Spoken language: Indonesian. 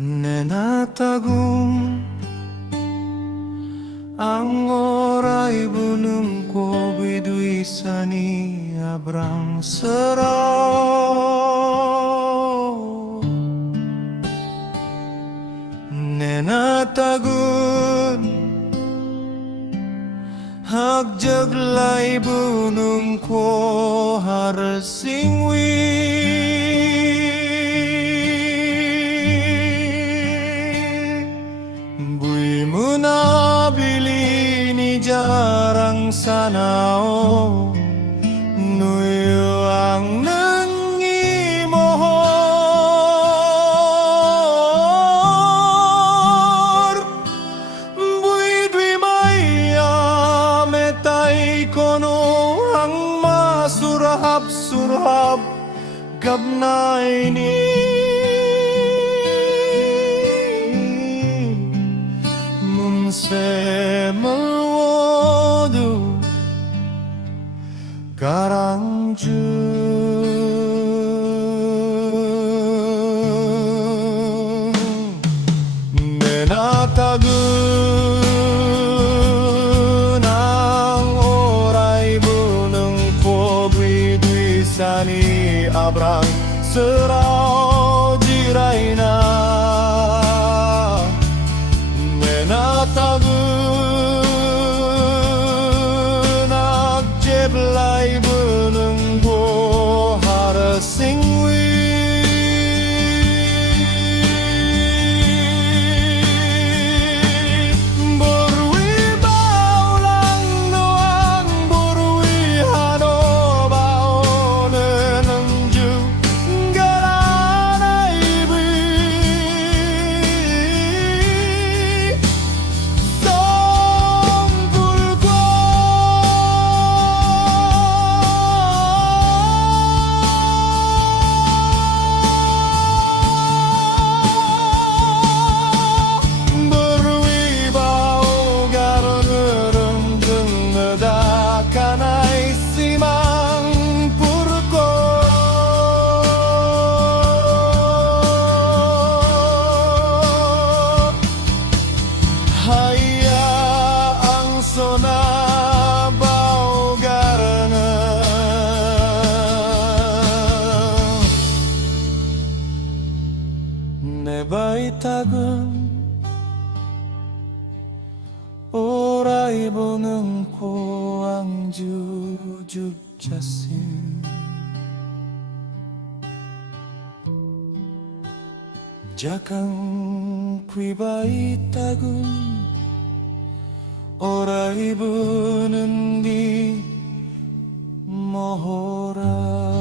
Nenatagum ang oray bunung ko bidui sani abrang seraw Nenatagun hagjaglay bunung ko harasingwi Munabili ni jarang sanao nuyo ang nangimohor buidwi maya metay kono ang masurhab-surhab gabnay ni se malwado karangju Nenatagun ang oray bunung ko bidwi sani abrang serau jiray na Nenatagun agjeblay bunung ko harasingwi Burwi baulang noang burwi hano baonen angju garana ibi kanay simang purko haya ang sona baugarana nebay tagun oray bunung ko ang jujug jasin jakang kuibay tagun oray bunung di mohora